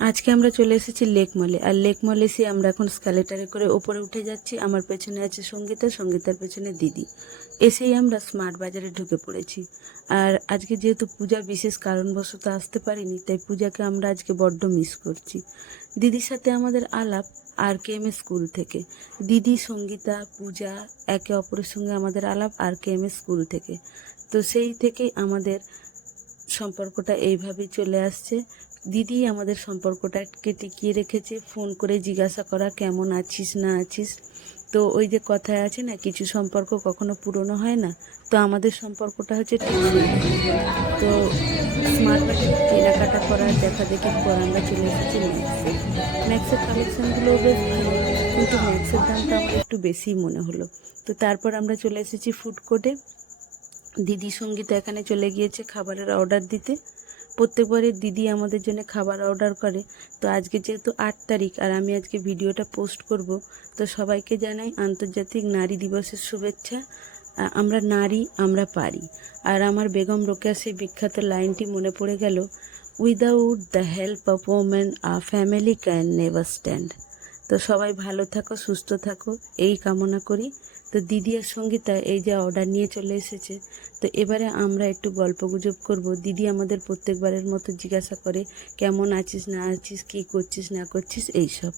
আজকে আমরা চলে এসেছি লেক মলে। আর লেক মলে এসে আমরা এখন স্ক্যালেটারে করে ওপরে উঠে যাচ্ছি। আমার পেছনে আছে সঙ্গীতা, সঙ্গীতার পেছনে দিদি। এসেই আমরা স্মার্ট বাজারে ঢুকে পড়েছি। আর আজকে যেহেতু পূজা বিশেষ কারণবশত আসতে পারিনি, তাই পূজাকে আমরা আজকে বড্ড মিস করছি। দিদির সাথে আমাদের আলাপ RKM স্কুল থেকে। দিদি, সঙ্গীতা, পূজা একে অপরের সঙ্গে আমাদের আলাপ RKM স্কুল থেকে। তো সেই থেকেই আমাদের সম্পর্কটা এইভাবেই চলে আসছে। দিদি আমাদের সম্পর্কটাকে টিকিয়ে রেখেছে, ফোন করে জিজ্ঞাসা করা কেমন আছিস না আছিস। তো ওই যে কথায় আছে না, কিছু সম্পর্ক কখনো পুরনো হয় না, তো আমাদের সম্পর্কটা হচ্ছে ঠিক সেইভাবে। তো স্মার্ট বাজারে কেনাকাটা করার দেখা দেখি পর আমরা চলে এসেছি ম্যাক্সে। ম্যাক্সের কালেকশানগুলোও বেশ ভালো, কিন্তু ম্যাক্সের দামটা আমার একটু বেশিই মনে হলো। তো তারপর আমরা চলে এসেছি ফুড কোর্টে। দিদি সঙ্গীতা এখানে চলে গিয়েছে খাবারের অর্ডার দিতে। প্রত্যেকবারে দিদি আমাদের জন্য খাবার অর্ডার করে। তো আজকে যেহেতু 8 তারিখ আর আমি আজকে ভিডিওটা পোস্ট করব, তো সবাইকে জানাই আন্তর্জাতিক নারী দিবসের শুভেচ্ছা। আমরা নারী, আমরা পারি। আর আমার বেগম রোকেয়ার সেই বিখ্যাত লাইনটি মনে পড়ে গেল, without the help of women a family can never stand. তো সবাই ভালো থাকো, সুস্থ থাকো, এই কামনা করি। তো দিদি আর সঙ্গীতা এই যে অর্ডার নিয়ে চলে এসেছে। তো এবারে আমরা একটু গল্পগুজব করব। দিদি আমাদের প্রত্যেকবারের মতো জিজ্ঞাসা করে কেমন আছিস না আছিস, কী করছিস না করছিস, এইসব।